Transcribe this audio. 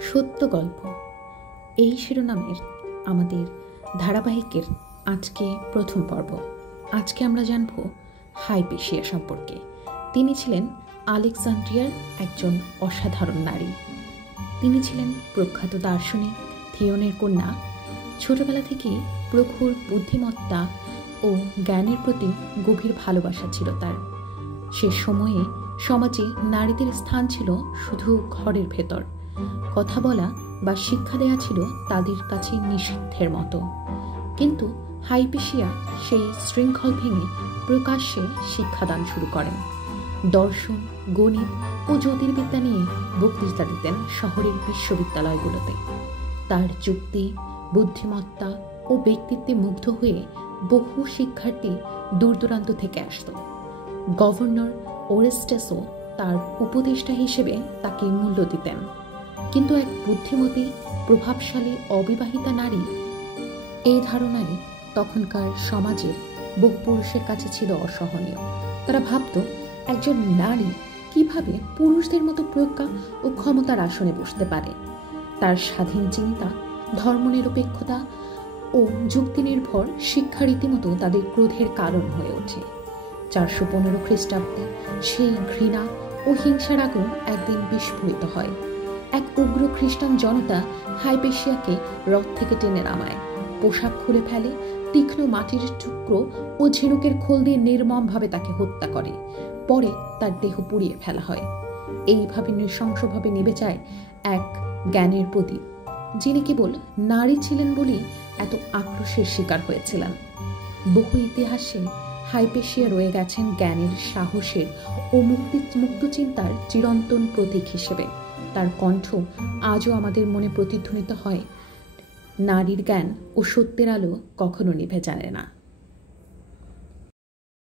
সত্য গল্প, এই শিরোনামের আমাদের ধারাবাহিকের আজকে প্রথম পর্ব। আজকে আমরা জানব হাইপেশিয়া সম্পর্কে। তিনি ছিলেন আলেকজান্দ্রিয়ার একজন অসাধারণ নারী। তিনি ছিলেন প্রখ্যাত দার্শনিক থিওনের কন্যা। ছোটবেলা থেকে প্রখর বুদ্ধিমত্তা ও জ্ঞানের প্রতি গভীর ভালোবাসা ছিল তার। সে সময়ে সমাজে নারীদের স্থান ছিল শুধু ঘরের ভেতর। কথা বলা বা শিক্ষা দেয়া ছিল তাদের কাছে নিষিদ্ধের মতো। কিন্তু হাইপেশিয়া সেই শৃঙ্খল ভেঙে প্রকাশ্যে শিক্ষাদান শুরু করেন। দর্শন, গণিত ও জ্যোতির্বিদ্যা নিয়ে বক্তৃতা দিতেন শহরের বিশ্ববিদ্যালয়গুলোতে। তার যুক্তি, বুদ্ধিমত্তা ও ব্যক্তিত্বে মুগ্ধ হয়ে বহু শিক্ষার্থী দূর দূরান্ত থেকে আসত। গভর্নর ওরেস্টাসও তার উপদেষ্টা হিসেবে তাকে মূল্য দিতেন। কিন্তু এক বুদ্ধিমতী, প্রভাবশালী অবিবাহিতা নারী, এই ধারণাই তখনকার সমাজের বহু পুরুষের কাছে ছিল অসহনীয়। তারা ভাবত, একজন নারী কিভাবে পুরুষদের মতো প্রজ্ঞা ও ক্ষমতার আসনে বসতে পারে। তার স্বাধীন চিন্তা, ধর্মনিরপেক্ষতা ও যুক্তিনির্ভর শিক্ষা রীতিমতো তাদের ক্রোধের কারণ হয়ে ওঠে। 415 খ্রিস্টাব্দে সেই ঘৃণা ও হিংসার আগুন একদিন বিস্ফোরিত হয়। এক উগ্র খ্রিস্টান জনতা হাইপেশিয়াকে রথ থেকে টেনে নামায়, পোশাক খুলে ফেলে, তীক্ষ্ণ মাটির টুকরো ও ঝিনুকের খোল দিয়ে নির্মমভাবে তাকে হত্যা করে। পরে তার দেহ পুড়িয়ে ফেলা হয়। এইভাবে নৃশংসভাবে নিভে যায় এক জ্ঞানের প্রদীপ, যিনি কেবল নারী ছিলেন বলেই এত আক্রোশের শিকার হয়েছিলেন। বহু ইতিহাসে হাইপেশিয়া রয়ে গেছেন জ্ঞানের, সাহসের ও মুক্ত চিন্তার চিরন্তন প্রতীক হিসেবে। তার কণ্ঠ আজও আমাদের মনে প্রতিধ্বনিত হয়। নারীর জ্ঞান ও সত্যের আলো কখনো নিভে যায় না।